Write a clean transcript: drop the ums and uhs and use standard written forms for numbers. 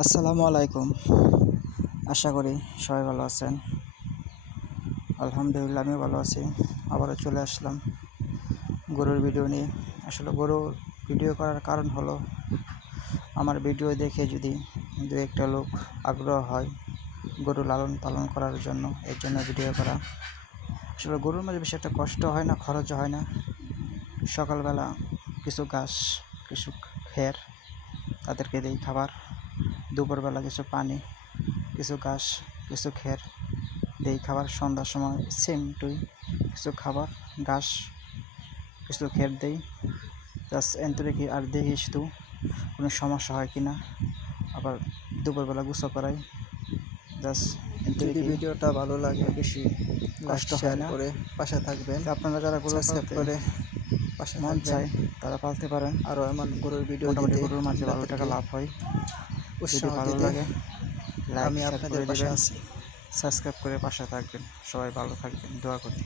আসসালামু আলাইকুম। আশা করি সবাই ভালো আছেন। আলহামদুলিল্লাহ আমিও ভালো আছি। আবারও চলে আসলাম গরুর ভিডিও নিয়ে। আসলে গরুর ভিডিও করার কারণ হলো, আমার ভিডিও দেখে যদি দু একটা লোক আগ্রহ হয় গরু লালন পালন করার জন্য, এর জন্য ভিডিও করা। আসলে গরুর মাঝে বেশি একটা কষ্ট হয় না, খরচও হয় না। সকালবেলা কিছু ঘাস, কিছু খের তাদেরকে দিই খাবার। দুপুরবেলা কিছু পানি, কিছু ঘাস, কিছু খের দেই খাবার। সন্ধ্যার সময় সেম টুই কিছু খাবার, ঘাস, কিছু খের দেই। জাস্ট এনতরে আর দেখি শুধু কোনো সমস্যা হয় কি না। আবার দুপুরবেলা গোসল করাই। জাস্ট যদি ভিডিওটা ভালো লাগে বেশি লাইক কষ্ট হয় শেয়ার না। করে পাশে থাকবেন, আপনারা যারা গরু সাবস্ক্রাইব পালতে করে পাশে মন থাকবেন। চায় তারা পালতে পারেন। আরও এমন গরুর ভিডিও মোটামুটি দিতে গরুর মাঝে ভালো টাকা আপনাদেরকে লাভ হয়। যদি উৎসাহ ভালো দিতে লাগে লাইক আমি শেয়ার আপনাদের করে পাশে দেবেন, আছি। সাবস্ক্রাইব করে পাশে থাকবেন। সবাই ভালো থাকবেন, দোয়া করি।